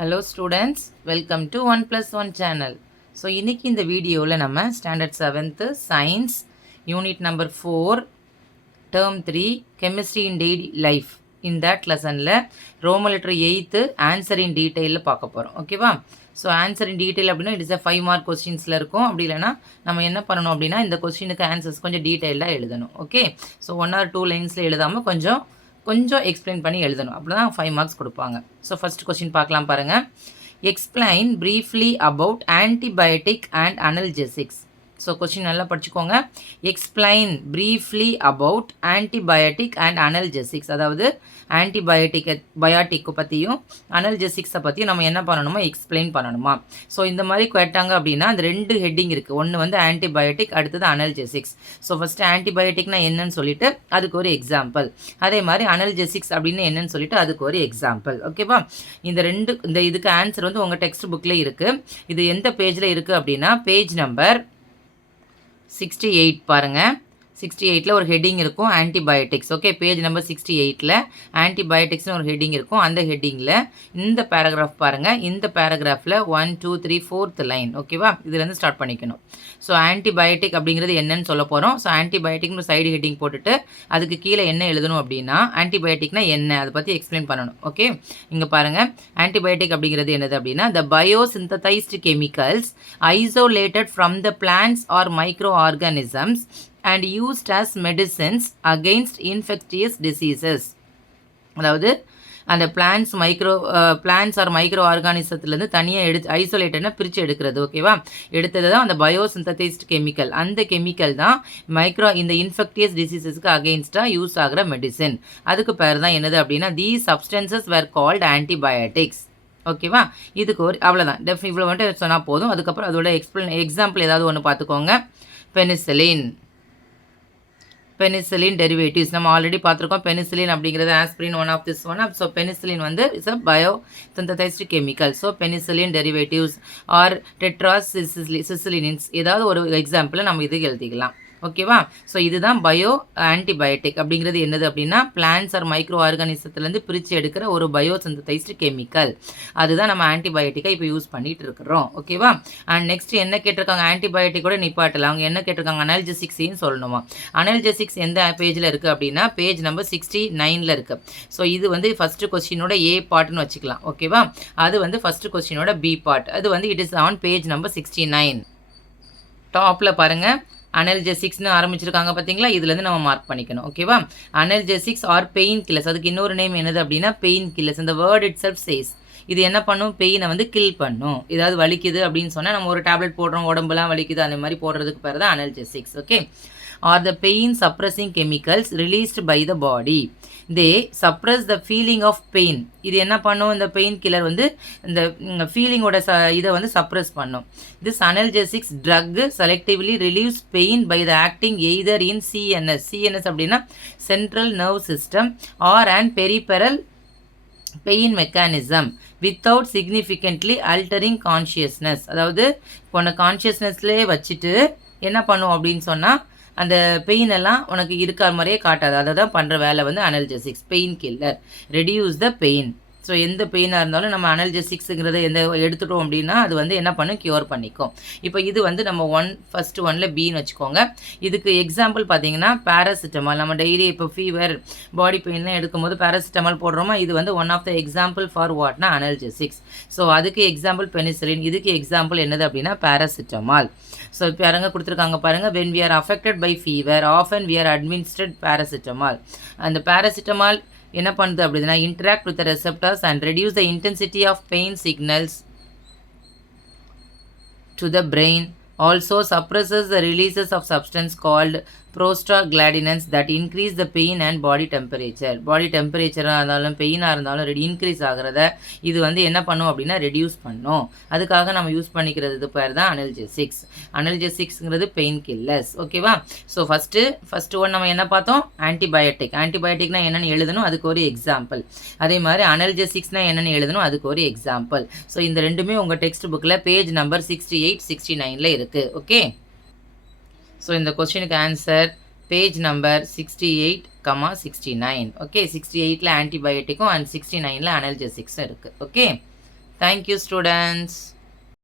Hello students, welcome to 1+1 channel. So இன்னைக்கு இந்த வீடியோவில் நம்ம standard 7th science unit number 4 term 3 chemistry in daily life in that லெசனில் Roman letter 8th answer in டீட்டெயிலில் பார்க்க போகிறோம். ஓகேவா? ஸோ ஆன்சர் இன் டீட்டெயில் அப்படின்னா இட் இஸ் a 5 மார்க் கொஸ்டின்ஸில் இருக்கும். அப்படி இல்லைனா நம்ம என்ன பண்ணணும் அப்படின்னா இந்த கொஸ்டினுக்கு ஆன்சர்ஸ் கொஞ்சம் டீட்டெயிலாக எழுதணும். ஓகே, ஸோ 1 or 2 லைன்ஸில் எழுதாமல் கொஞ்சம் எக்ஸ்பிளைன் பண்ணி எழுதணும். அப்படி தான் 5 மார்க்ஸ் கொடுப்பாங்க. ஸோ ஃபஸ்ட் கொஸ்டின் பார்க்கலாம் பாருங்கள். Explain briefly about antibiotic and analgesics. So question நல்லா படிச்சுக்கோங்க. Explain briefly about antibiotic and analgesics, அதாவது பயோட்டிக்கை பற்றியும் அனல்ஜெசிக்ஸை பற்றியும் நம்ம என்ன பண்ணணுமா, எக்ஸ்பிளைன் பண்ணணுமா. ஸோ இந்த மாதிரி கேட்டாங்க அப்படின்னா அந்த 2 ஹெட்டிங் இருக்குது. ஒன்று வந்து ஆன்டிபயோட்டிக், அடுத்தது அனல்ஜெசிக்ஸ். ஸோ ஃபஸ்ட்டு ஆன்டிபயோட்டிக்னா என்னன்னு சொல்லிட்டு அதுக்கு ஒரு எக்ஸாம்பிள், அதே மாதிரி அனல்ஜெசிக்ஸ் அப்படின்னு என்னன்னு சொல்லிட்டு அதுக்கு ஒரு எக்ஸாம்பிள். ஓகேவா? இந்த இதுக்கு ஆன்சர் வந்து உங்கள் டெக்ஸ்ட் புக்கில் இருக்குது. இது எந்த பேஜில் இருக்குது அப்படின்னா பேஜ் நம்பர் 68 பாருங்கள். 68ல் ஒரு ஹெட்டிங் இருக்கும் ஆன்டிபயோட்டிக்ஸ். ஓகே, பேஜ் நம்பர் 68ல் ஆன்டிபயோட்டிக்ஸ்னு ஒரு ஹெட்டிங் இருக்கும். அந்த ஹெட்டிங்கில் இந்த பேராகிராஃப் பாருங்கள். இந்த பேராகிராஃபில் 1 2 3 4th லைன். ஓகேவா? இதுலேருந்து ஸ்டார்ட் பண்ணிக்கணும். ஸோ ஆன்டிபயோட்டிக் அப்படிங்கிறது என்னன்னு சொல்ல போகிறோம். ஸோ ஆன்டிபயோட்டிக்னு சைடு ஹெட்டிங் போட்டுட்டு அதுக்கு கீழே என்ன எழுதணும் அப்படின்னா ஆன்டிபயோட்டிக்னா என்ன, அதை பற்றி எக்ஸ்பிளைன் பண்ணணும். ஓகே, இங்கே பாருங்கள். ஆன்டிபயோட்டிக் அப்படிங்கிறது என்னது அப்படின்னா the biosynthesized chemicals isolated from the plants or microorganisms and used as medicines against infectious diseases. அதாவது அந்த பிளான்ஸ் ஆர் மைக்ரோ ஆர்கானிசத்துலேருந்து தனியாக ஐசோலேட்டட்னா பிரித்து எடுக்கிறது. ஓகேவா? எடுத்தது தான் அந்த பயோசிந்தடைஸ்ட் கெமிக்கல். அந்த கெமிக்கல் தான் இந்த இன்ஃபெக்டியஸ் டிசீசஸ்க்கு அகெயின்ஸ்டாக யூஸ் ஆகிற மெடிசின். அதுக்கு பேர் தான் என்னது அப்படின்னா these substances were called antibiotics. ஓகேவா? இதுக்கு ஒரு அவ்வளோதான். இவ்வளோ வந்துட்டு சொன்னால் போதும். அதுக்கப்புறம் அதோட எக்ஸாம்பிள் ஏதாவது ஒன்று பார்த்துக்கோங்க. பெனிசிலின் டெரிவேட்டிவ்ஸ் நம்ம ஆல்ரெடி பார்த்துருக்கோம். பெனிசிலின் அப்படிங்கிறது aspirin one of this one. So penicillin வந்து it's a biosynthesized chemical. So penicillin derivatives or tetracyclines ஏதாவது ஒரு எக்ஸாம்பிளை நம்ம இதுக்கு எழுதிக்கலாம். ஓகேவா? ஸோ இதுதான் ஆன்டிபயோட்டிக் அப்படிங்கிறது என்னது அப்படின்னா பிளான்ஸ் ஆர் மைக்ரோ ஆர்கானிசத்துலேருந்து பிரித்து எடுக்கிற ஒரு பயோசிந்தடைஸ்டு கெமிக்கல். அதுதான் நம்ம ஆன்டிபயோட்டிக்கை இப்போ யூஸ் பண்ணிட்டு இருக்கிறோம். ஓகேவா? அண்ட் நெக்ஸ்ட் என்ன கேட்டிருக்காங்க, ஆன்டிபயோட்டிக்கோட நிப்பாட்டல அவங்க என்ன கேட்டிருக்காங்க, அனல்ஜெசிக்ஸையும் சொல்லணுமா. அனல்ஜெசிக்ஸ் எந்த பேஜில் இருக்குது அப்படின்னா பேஜ் நம்பர் 69ல் இருக்குது. ஸோ இது வந்து ஃபஸ்ட்டு கொஸ்டினோட ஏ பார்ட்னு வச்சுக்கலாம். ஓகேவா? அது வந்து ஃபஸ்ட்டு கொஸ்டினோட பி பார்ட். அது வந்து it is on page number 69. டாப்பில் பாருங்கள் அனல்ஜெசிக்ஸ்னு ஆரம்பிச்சிருக்காங்க பார்த்தீங்களா, இதுலேருந்து நம்ம மார்க் பண்ணிக்கணும். ஓகேவா? Analgesics R pain killers. அதுக்கு இன்னொரு நேம் என்னது அப்படின்னா பெயின் கில்லர்ஸ். இந்த வேர்ட் இட் செல்ஃப் சேஸ் இது என்ன பண்ணும், பெயினை வந்து கில் பண்ணும். ஏதாவது வலிக்குது அப்படின்னு சொன்னால் நம்ம ஒரு டேப்லெட் போடுறோம், உடம்புலாம் வலிக்குது அந்த மாதிரி போடுறதுக்கு பேர் தான் analgesics. Okay, are the pain suppressing chemicals released by the body. They suppress the feeling of pain. இது என்ன பண்ணும், இந்த பெயின் கில்லர் வந்து இந்த ஃபீலிங்கோட இதை வந்து சப்ரஸ் பண்ணும். This analgesics drug selectively relieves pain by the acting either in CNS அப்படின்னா central nerve system or and peripheral pain mechanism without significantly altering consciousness. அதாவது இப்போ கான்ஷியஸ்னஸ்லேயே வச்சுட்டு என்ன பண்ணும் அப்படின்னு சொன்னால் அந்த பெயின் எல்லாம் உனக்கு இருக்கிற மாதிரியே காட்டாது. அதை தான் பண்ணுற வேலை வந்து analgesics. Pain killer reduce the pain. So எந்த பெயினாக இருந்தாலும் நம்ம அனல்ஜெசிக்ஸுங்கிறத எடுத்துட்டோம் அப்படின்னா அது வந்து என்ன பண்ணும், க்யூர் பண்ணிக்கும். இப்போ இது வந்து நம்ம ஃபஸ்ட்டு 1ல் பின்னு வச்சுக்கோங்க. இதுக்கு எக்ஸாம்பிள் பார்த்தீங்கன்னா பேராசிட்டமால். நம்ம டெய்லி இப்போ ஃபீவர் பாடி பெயின்லாம் எடுக்கும்போது பேராசிட்டமால் போடுறோமா, இது வந்து one of the example for வாட்னா அனல்ஜெசிக்ஸ். ஸோ அதுக்கு எக்ஸாம்பிள் பெனிசிலின், இதுக்கு எக்ஸாம்பிள் என்னது அப்படின்னா பேராசிட்டமால். ஸோ இப்போ யாரங்க கொடுத்துருக்காங்க பாருங்கள். when we are affected by fever often we are administered paracetamol. அந்த பேராசிட்டமால் என்ன பண்ணுது அப்படின்னா interact with the receptors and reduce the intensity of pain signals to the brain. Also suppresses the releases of substance called prostaglandins that increase the pain and body temperature. பாடி டெம்பரேச்சராக இருந்தாலும் பெயினாக இருந்தாலும் increase ஆகிறத இது வந்து என்ன பண்ணும் அப்படின்னா ரெடியூஸ் பண்ணும். அதுக்காக நம்ம யூஸ் பண்ணிக்கிறது பேர் தான் அனல்ஜெசிக்ஸ். அனல்ஜெசிக்ஸ்ங்கிறது pain killers. ஓகேவா? ஸோ ஃபஸ்ட்டு ஒன் நம்ம என்ன பார்த்தோம், ஆன்டிபயோட்டிக்னா என்னென்னு எழுதணும், அதுக்கு ஒரு எக்ஸாம்பிள். அதே மாதிரி அனல்ஜெசிக்ஸ்னா என்னென்னு எழுதணும், அதுக்கு ஒரு எக்ஸாம்பிள். ஸோ இந்த ரெண்டுமே உங்கள் டெக்ஸ்ட் புக்கில் பேஜ் நம்பர் 68 69ல் இருக்குது. ஓகே, ஸோ இந்த கொஸ்டினுக்கு ஆன்சர் பேஜ் நம்பர் 68, 69. ஓகே, 68ல் ஆன்டிபயோட்டிக்கும் அண்ட் 69ல் அனல்ஜெசிக்ஸும் இருக்குது. Okay, Thank you, students.